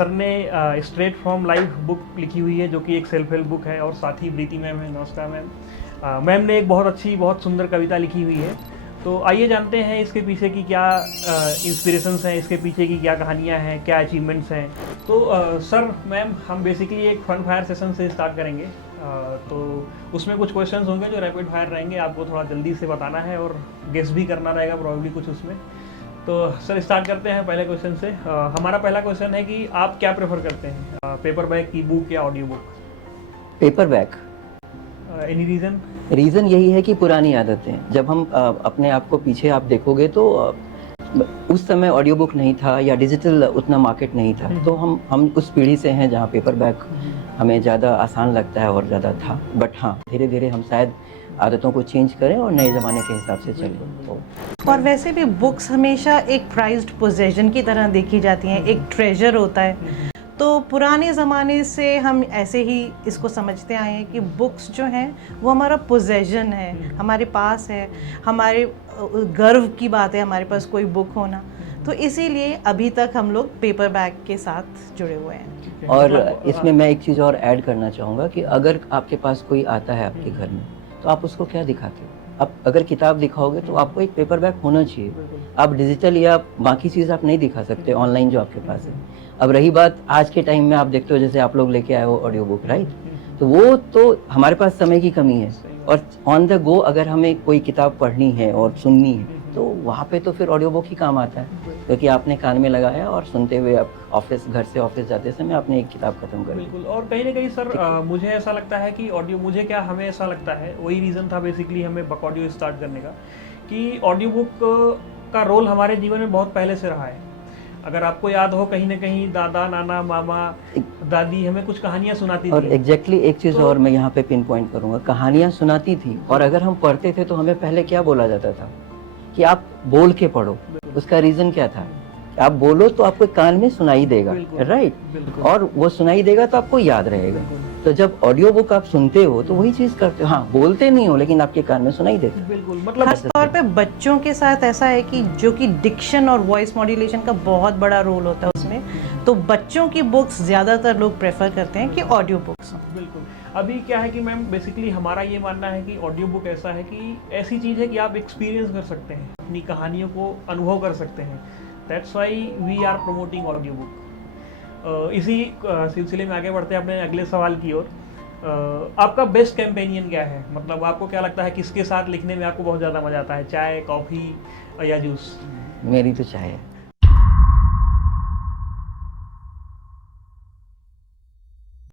Sir ने straight from life book लिखी हुई है, जो कि एक सेल्फ हेल्प बुक है, और साथ ही प्रीति मैम है, नमस्कार मैम। मैम ने एक बहुत अच्छी, बहुत सुंदर कविता लिखी हुई है। तो आइए जानते हैं इसके पीछे की क्या इंस्पिरेशंस हैं, इसके पीछे की क्या कहानियाँ हैं, क्या अचीवमेंट्स हैं। तो सर मैम, हम बेसिकली एक फन फायर सेशन से स्टार्ट करेंगे। तो उसमें कुछ क्वेश्चंस होंगे जो रैपिड फायर रहेंगे, आपको थोड़ा जल्दी से बताना है और गेस भी करना रहेगा प्रॉब्लली कुछ उसमें। तो सर स्टार्ट करते हैं पहले क्वेश्चन से। हमारा पहला क्वेश्चन है कि आप क्या प्रेफर करते हैं, पेपर बैक, ई बुक या audio book? Paper back. Any reason? Reason यही है कि पुरानी आदतें, जब हम अपने आप को पीछे आप देखोगे तो उस समय ऑडियो बुक नहीं था या डिजिटल उतना मार्केट नहीं था, तो हम उस पीढ़ी से हैं जहाँ पेपर बैक हमें ज़्यादा आसान लगता है और ज़्यादा था। बट हाँ, धीरे धीरे हम शायद आदतों को चेंज करें और नए ज़माने के हिसाब से चलें। तो और वैसे भी बुक्स हमेशा एक प्राइज्ड पोजेशन की तरह देखी जाती हैं, एक ट्रेजर होता है। तो पुराने ज़माने से हम ऐसे ही इसको समझते आए हैं कि बुक्स जो हैं वो हमारा पोजेशन है, हमारे पास है, हमारे गर्व की बात है हमारे पास कोई बुक होना। तो इसीलिए अभी तक हम लोग पेपर बैग के साथ जुड़े हुए हैं। और इसमें मैं एक चीज़ और ऐड करना चाहूँगा कि अगर आपके पास कोई आता है आपके घर में, तो आप उसको क्या दिखाते हो? आप अगर किताब दिखाओगे तो आपको एक पेपर बैग होना चाहिए। आप डिजिटल या बाकी चीज़ आप नहीं दिखा सकते ऑनलाइन जो आपके पास है। अब रही बात आज के टाइम में, आप देखते हो जैसे आप लोग लेके आए हो ऑडियो बुक, राइट? तो वो तो हमारे पास समय की कमी है, और ऑन द गो अगर हमें कोई किताब पढ़नी है और सुननी है तो वहाँ पे तो फिर ऑडियो बुक ही काम आता है, क्योंकि आपने कान में लगाया और सुनते हुए आप ऑफिस, घर से ऑफिस जाते समय आपने एक किताब खत्म कर दी। बिल्कुल। और कहीं ना कहीं सर मुझे ऐसा लगता है कि ऑडियो, मुझे क्या, हमें ऐसा लगता है, वही रीज़न था बेसिकली हमें बक ऑडियो स्टार्ट करने का, कि ऑडियो बुक का रोल हमारे जीवन में बहुत पहले से रहा है। अगर आपको याद हो, कहीं ना कहीं दादा, नाना, मामा, दादी हमें कुछ कहानियाँ सुनाती और थी। एग्जैक्टली एक चीज़ और मैं यहाँ पे पिन पॉइंट करूँगा, कहानियाँ सुनाती थी, और अगर हम पढ़ते थे तो हमें पहले क्या बोला जाता था कि आप बोल के पढ़ो। उसका रीज़न क्या था? आप बोलो तो आपको कान में सुनाई देगा, राइट? और वो सुनाई देगा तो आपको याद रहेगा। तो जब ऑडियो बुक आप सुनते हो तो वही चीज़ करते हो, हाँ बोलते नहीं हो लेकिन आपके कान में सुनाई देता है। बिल्कुल। मतलब खास तौर पे बच्चों के साथ ऐसा है कि जो कि डिक्शन और वॉइस मॉड्यूलेशन का बहुत बड़ा रोल होता है उसमें, तो बच्चों की बुक्स ज़्यादातर लोग प्रेफर करते हैं कि ऑडियो बुक्स। बिल्कुल। अभी क्या है कि मैम बेसिकली हमारा ये मानना है कि ऑडियो बुक ऐसा है कि ऐसी चीज़ है कि आप एक्सपीरियंस कर सकते हैं, अपनी कहानियों को अनुभव कर सकते हैं। That's why we are promoting audio book. इसी सिलसिले में आगे बढ़ते हैं अपने अगले सवाल की ओर। आपका बेस्ट कैंपेनियन क्या है? मतलब आपको क्या लगता है किसके साथ लिखने में आपको बहुत ज़्यादा मज़ा आता है, चाय, कॉफ़ी या जूस? मेरी तो चाय है।